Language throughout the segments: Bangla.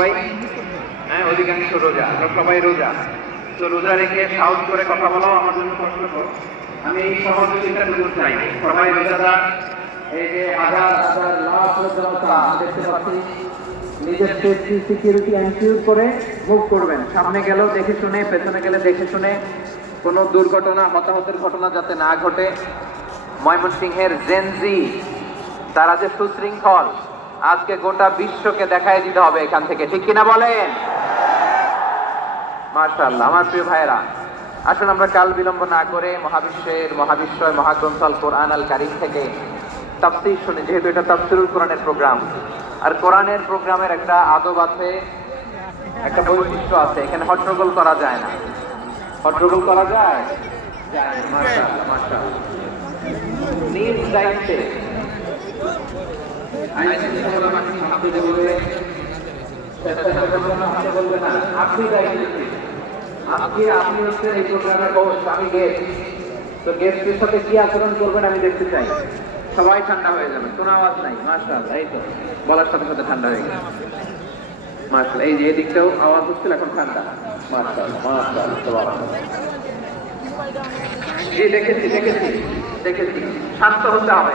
সবাই হ্যাঁ অধিকাংশ রোজা, আমরা সবাই রোজা। তো রোজা রেখে সাহস করে কথা বলো আমার জন্য কষ্টকর। আমি এই সহযোগিতা টুকু চাই। সবাই রোজাদার, এই যে হাজার হাজার, লাখ জনতা দেখতে পাচ্ছি, নিজের সেফটি সিকিউরিটি এনশিওর করে মুভ করবেন। সামনে গেলেও দেখে শুনে, পেছনে গেলে দেখে শুনে, কোনো দুর্ঘটনা হতাহতের ঘটনা যাতে না ঘটে। ময়মনসিংহের জেনজি তারা যে সুশৃঙ্খল আজকে গোটা বিশ্বকে দেখাই দিতে হবে এখান থেকে। ঠিক কিনা বলেন? মার্শাল্লাহ আমার প্রিয় ভাইরা আসুন আমরা কাল বিলম্ব না করে মহাবিশ্বের মহাবিশ্বয় মহাগ্রন্থ আল কোরআন আল কারিম থেকে তাফসির শুনি। যেহেতু এটা তাফসিরুল কোরআনের প্রোগ্রাম, আর কোরআনের প্রোগ্রামের একটা আদব আছে, একটা বৈশিষ্ট্য আছে। এখানে হট্টগোল করা যায় না। হট্টগোল করা যায়? এই কোনো আওয়াজ নাই মার্শাল এই তো সাথে ঠান্ডা হয়ে গেছে মার্শাল এই যে এদিকটাও আওয়াজ হচ্ছিল, এখন ঠান্ডা। মার্শাল মার্শাল দেখেছি দেখেছি দেখেছি। শান্ত হতে হবে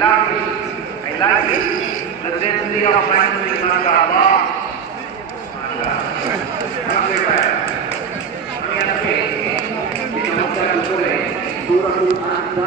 love it. I like it. The density of music, mashallah. Mashallah.